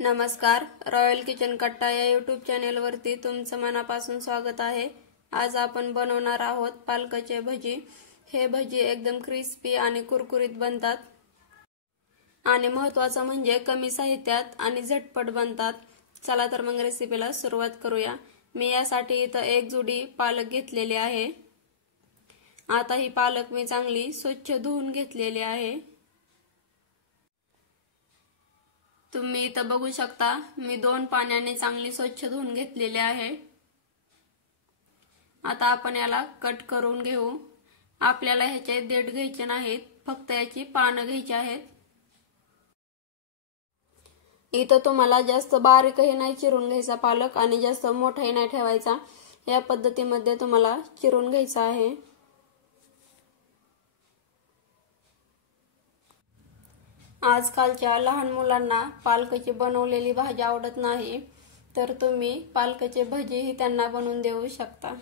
नमस्कार, royal kitchen कट्टा या यूट्यूब चॅनेलवरती तुमचं मनापासून स्वागत आहे। आज आपण बनवणार आहोत पालकाचे भजी। हे भजी एकदम क्रिस्पी आणि कुरकुरीत बनतात आणि महत्त्वाचं म्हणजे कमी साहित्यात आणि झटपट बनतात। चला तर मग रेसिपीला सुरुवात करूया। मी यासाठी इथं एक जुडी पालक घेतलेली आहे। आता ही पालक मी चांगली स्वच्छ धुवून घेतलेली आहे। तुम्ही इथं बघू शकता मी 2 पाण्याने चांगली स्वच्छ धुवून घेतलेले आहे। आता आपण याला कट करून घेऊ। आपल्याला ह्याचे देठ घ्यायचे नाहीत, फक्त याची पानं घ्यायची आहेत। इथं तुम्हाला जास्त बारीकही नाही चिरून घ्यायचा पालक आणि जास्त मोठाही नाही ठेवायचा। या पद्धतीमध्ये तुम्हाला चिरून घ्यायचा आहे। आजकालच्या लहान मुलांना पालकाची बनवलेली भाजी आवडत नाही, तर तुम्ही पालकाचे भजीही त्यांना बनवून देऊ शकता।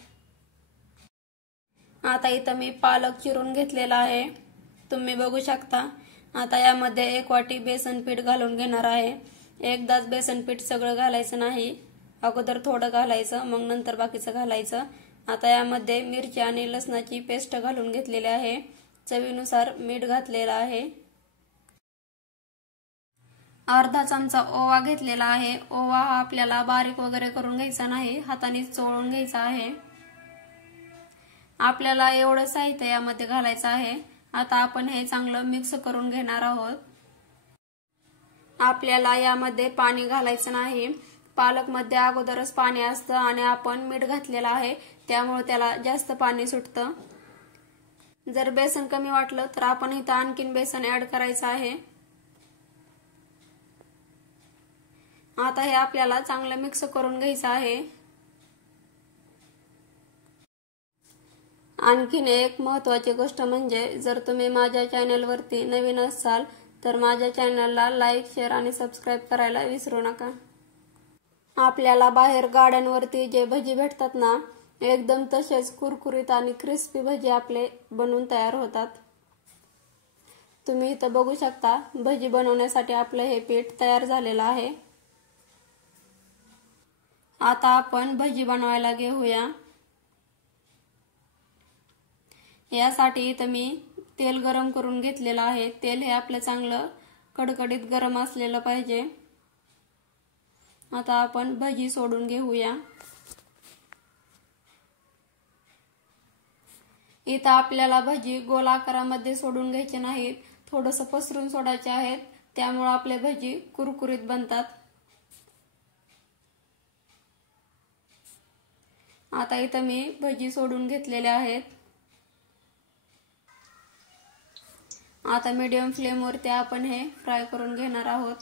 आता इथं मी पालक चिरून घेतलेला आहे, तुम्ही बघू शकता। आता यामध्ये 1 वाटी बेसन पीठ घालून घेणार आहे। एकदाच बेसन पीठ सगळं घालायचं नाही, अगोदर थोडं घालायचं मग नंतर बाकीचं घालायचं। आता यामध्ये मिरची आणि लसणाची पेस्ट घालून घेतलेली आहे। चवीनुसार मीठ घातलेलं आहे। अर्धा चमचा ओवा घेतलेला आहे। ओवा हा आपल्याला बारीक वगैरे करून घ्यायचा नाही, हाताने चोळून घ्यायचा आहे। आपल्याला एवढं साहित्य यामध्ये घालायचं आहे। आता आपण हे चांगलं मिक्स करून घेणार आहोत। आपल्याला यामध्ये पाणी घालायचं नाही, पालक मध्ये अगोदरच पाणी असतं आणि आपण मीठ घातलेलं आहे, त्यामुळे त्याला जास्त पाणी सुटतं। जर बेसन कमी वाटलं तर आपण इथं आणखीन बेसन ऍड करायचं आहे। आता हे आपल्याला चांगलं मिक्स करून घ्यायचं आहे। आणखीन एक महत्त्वाची गोष्ट म्हणजे जर तुम्ही माझ्या चॅनलवरती नवीन असाल तर माझ्या चॅनलला लाईक, शेअर आणि सबस्क्राइब करायला विसरू नका। आपल्याला बाहेर गाड्यांवरती जे भजी भेटतात ना, एकदम तसेच कुरकुरीत आणि क्रिस्पी भजी आपले बनवून तयार होतात। तुम्ही इथं बघू शकता भजी बनवण्यासाठी आपलं हे पीठ तयार झालेलं आहे। आता आपण भजी बनवायला घेऊया। यासाठी इथं मी तेल गरम करून घेतलेलं आहे। तेल हे आपलं चांगलं कडकडीत गरम असलेलं पाहिजे। आता आपण भजी सोडून घेऊया। इथं आपल्याला भजी गोल आकारामध्ये सोडून घ्यायचे नाहीत, थोडंसं पसरून सोडायचे आहेत, त्यामुळे आपले भजी कुरकुरीत बनतात। आता इथं मी भजी सोडून घेतलेले आहेत। आता मीडियम फ्लेमवरती आपण हे फ्राय करून घेणार आहोत।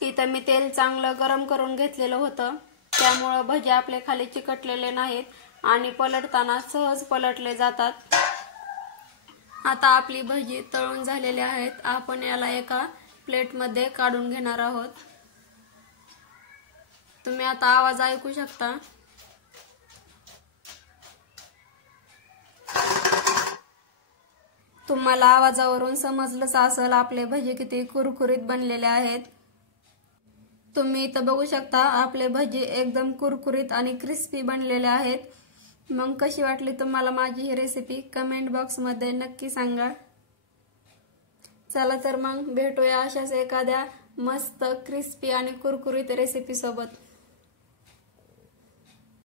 इथं मी तेल चांगलं गरम करून घेतलेलं होतं, त्यामुळे भजी आपले खाली चिकटलेले नाहीत आणि पलटताना सहज पलटले जातात। आता आपली भजी तळून झालेली आहेत। आपण याला एका प्लेटमध्ये काढून घेणार आहोत। तुम्ही आता आवाज ऐकू शकता। तुम्हाला आवाजावरून समजलंच असेल आपले भजी किती कुरकुरीत बनलेले आहेत। तुम्ही इथं बघू शकता आपले भजी एकदम कुरकुरीत आणि क्रिस्पी बनलेले आहेत। मग कशी वाटली तुम्हाला माझी ही रेसिपी कमेंट बॉक्स मध्ये नक्की सांगा। चला तर मग भेटूया अशाच एखाद्या मस्त क्रिस्पी आणि कुरकुरीत रेसिपी सोबत।